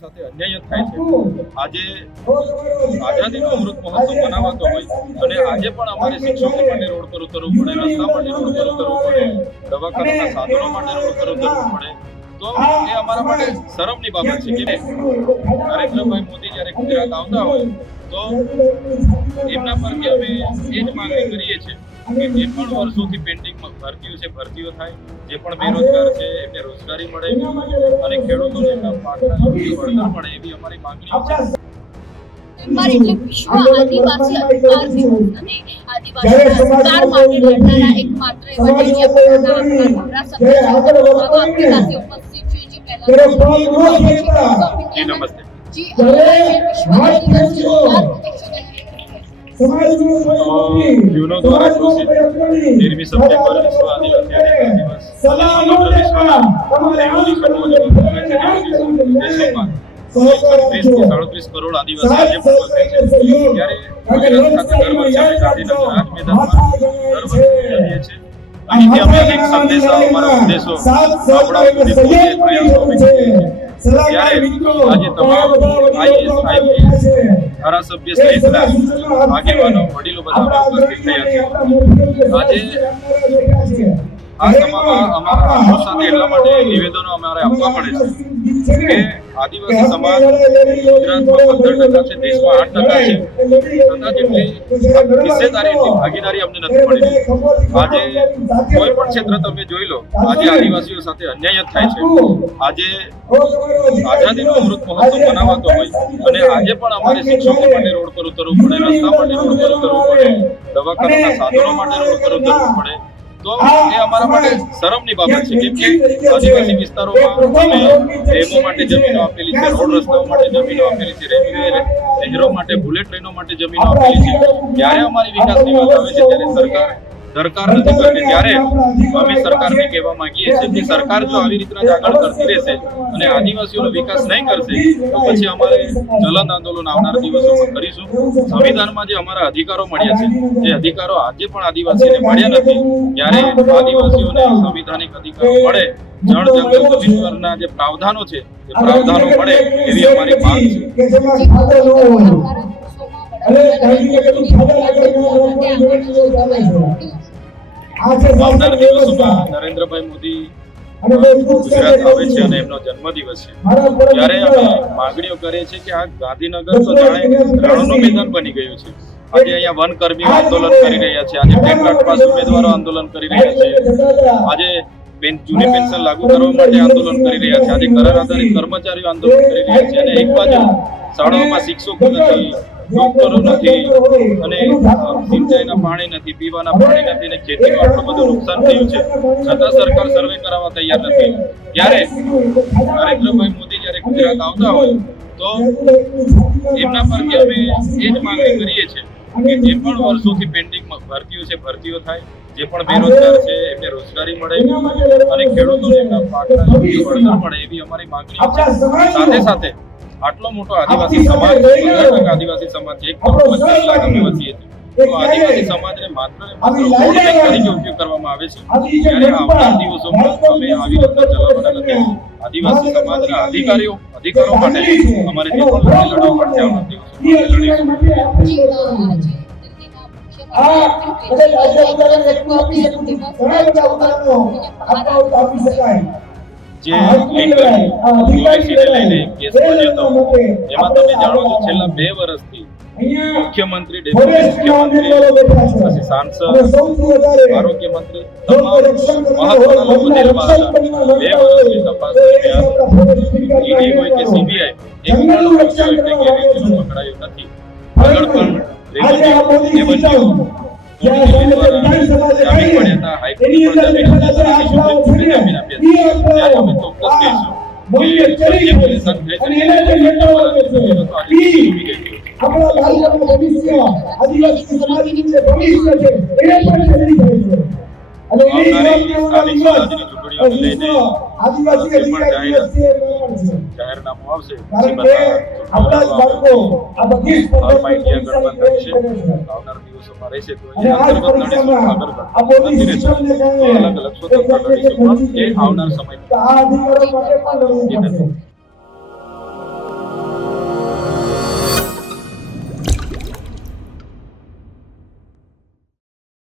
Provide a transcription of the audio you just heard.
સાથે અન્યાય થાય છે. આજે આઝાદીનો અમૃત મહોત્સવ મનાવાતો હોય અને આજે પણ અમારે શિક્ષકો માટે રોડ પર ઉતરવું પડે, રસ્તા માટે રોડ પર ઉતરવું પડે, દવાખાનાના સાધનો માટે રોડ પર ઉતરવું પડે, તો એ અમારા માટે શરમની બાબત છે કે નરેન્દ્રભાઈ મોદી જ્યારે ગુજરાત આવતા હોય, તો એમના પરથી અમે એ જ માંગણી કરીએ છીએ કે જે પણ વર્ષોથી પેન્ડિંગ ભરતીઓ છે ભરતીઓ થાય. જે પણ બેરોજગાર છે એમને રોજગારી મળે. અને ખેડૂતોને એમના પાકના યોગ્ય વળતર મળે એવી અમારી માંગણી છે. અમારે એટલે વિશ્વ આદિવાસી અધિકાર દિવસ અને આદિવાસીના અધિકાર માટે લડનારા એકમાત્ર એવા ડેડિયાપાડાના આપણા ધારાસભ્ય બાબા આપણી સાથે ઉપસ્થિત છે જે પહેલા જી નમસ્તે. જી આજે વિશ્વ આદિવાસી અધિકાર protection યુનો દ્વારા ઘોષિત તેરમી સપ્ટેમ્બર વિશ્વ આદિવાસી અધિકાર દિવસ સમગ્ર છે. તેઓ દેશોમાં એકત્રીસ સાડત્રીસ કરોડ આદિવાસી આજે પણ ત્યારે ગુજરાત ખાતે દર વર્ષે ગાંધીનગર રાજ મેદાનમાં દર વર્ષે ઉજવીએ અહીંથી અમે એક સંદેશા અમારા ઉદ્દેશો આપણા સુધી પહોંચે પ્રયાસો અમે કરીએ છીએ ત્યારે આજે તમામ આઈએસ આઈપીએસ ધારાસભ્ય સહિતના આગેવાનો વડીલો બધા ઉપસ્થિત થયા છે. આજે આ સમામાં અમારા સાથે એટલા માટે નિવેદનો અમારે આપવા પડે છે. આદિવાસી સમાજ ગુજરાતમાં ટકા છે, દેશમાં આઠ ટકા છે. છતાં જેટલી હિસ્સેદારી એટલી ભાગીદારી અમને નથી મળી આજે કોઈ પણ ક્ષેત્ર તમે જોઈ લો, આજે આદિવાસીઓ સાથે અન્યાય થાય છે. આજે આઝાદીનો અમૃત મહોત્સવ મનાવાતો હોય અને આજે પણ અમારે શિક્ષકો માટે રોડ પર ઉતરવું પડે, રસ્તા માટે રોડ પર ઉતરવું પડે, દવાખાનાના સાધનો માટે રોડ પર ઉતરવું પડે. તો એ અમારા માટે શરમની બાબત છે કેમ કે આદિવાસી વિસ્તારોમાં અમે ડેમો માટે જમીનો આપેલી છે રોડ રસ્તાઓ માટે જમીનો આપેલી છે રેલવે શહેરો માટે બુલેટ ટ્રેનો માટે જમીનો આપેલી છે. જ્યારે અમારી વિકાસની વાત આવે છે ત્યારે સરકાર સરકાર નથી કરતી ત્યારે અમે સરકારને કહેવા માંગીએ છીએ કે સરકાર જો આવી રીતના જ આગળ કરતી રહેશે અને આદિવાસીઓનો વિકાસ નહીં કરશે તો પછી અમારે જલન આંદોલન આવનાર દિવસોમાં કરીશું સંવિધાનમાં જે અમારા અધિકારો મળ્યા છે જે અધિકારો આજે પણ આદિવાસીને મળ્યા નથી ત્યારે આદિવાસીઓને સંવિધાનિક અધિકારો મળે જળ જંગલ જમીન પરના જે પ્રાવધાનો છે એ પ્રાવધાનો મળે એવી અમારી માંગ છે આવનાર દિવસોમાં નરેન્દ્રભાઈ મોદી ગુજરાત આવે છે અને એમનો જન્મદિવસ છે. ત્યારે અમે માંગણીઓ કરીએ છીએ કે આ ગાંધીનગર તો જાણે રણનું મેદાન બની ગયું છે. આજે અહીંયા વન કર્મીઓ આંદોલન કરી રહ્યા છે આજે પાસ ઉમેદવારો આંદોલન કરી રહ્યા છે. આજે પેન જૂની પેન્શન લાગુ કરવા માટે આંદોલન કરી રહ્યા છે. આજે કરાર આધારિત કર્મચારીઓ આંદોલન કરી રહ્યા છે અને એક બાજુ શાળાઓમાં શિક્ષકો નથી ડોક્ટરો નથી. અને સિંચાઈના પાણી નથી પીવાના પાણી નથી અને ખેતીમાં આટલું બધું નુકસાન થયું છે. છતાં સરકાર સર્વે કરાવવા તૈયાર નથી. ત્યારે નરેન્દ્રભાઈ મોદી જ્યારે ગુજરાત આવતા હોય તો એમના પરથી અમે એ જ માંગણી કરીએ છીએ કે જે પણ વર્ષોથી પેન્ડિંગમાં ભરતીઓ છે ભરતીઓ થાય જે પણ બેરોજગાર છે એમને રોજગારી મળે અને ખેડૂતોને એમના પાકના વળતર મળે એવી અમારી માંગણી છે. સાથે સાથે આટલો મોટો આદિવાસી સમાજ પંદર આદિવાસી સમાજ છે એક કરોડ પચીસ લાખ આદિવાસી છીએ તો આદિવાસી સમાજને માત્ર ને માત્ર તરીકે ઉપયોગ કરવામાં આવે છે. ત્યારે આવનાર દિવસોમાં અમે આવી રીતના ચલાવવાના નથી. આદિવાસી સમાજના અધિકારીઓ અધિકારો માટે અમારે જે લડવા પડશે આવનાર દિવસોમાં અમે લડીશું જે યુનિવર્સિટીને લઈને કેસ બન્યો હતો એમાં તમે જાણો છો છેલ્લા બે વર્ષથી મુખ્યમંત્રી ડેપ્યુટી મુખ્યમંત્રી પછી સાંસદ આરોગ્ય મંત્રી તમામ મહત્વના લોકો જેલમાં હતા બે વર્ષની તપાસ દરમિયાન ઈડી હોય કે સીબીઆઈ એક પણ દોષીઓ એમને ગેરરીતિમાં પકડાયો નથી આગળ પણ રેવન્યુ રેવન્યુ કહીશું કે સત્ય પોલીસ થઈ છે આપણા બાળકોનું ભવિષ્ય આદિવાસી સમાજનું જે ભવિષ્ય છે એ પણ ચડી જાય છે. અને એ આવનારી સ્થાનિક સ્વરાજની ચૂંટણીઓને લઈને આદિવાસી અધિકાર દિવસ છે એ પણ છે. જાહેરનામું આવશે કારણ પછી કે બધા આપણા જ બાળકો આ બધી હાલમાં દિવસોમાં રહેશે તો એ અંતર્ગત લડીશું કારણે અલગ અલગ સ્વતંત્ર લડીશું પણ એ આવનાર સમયમાં.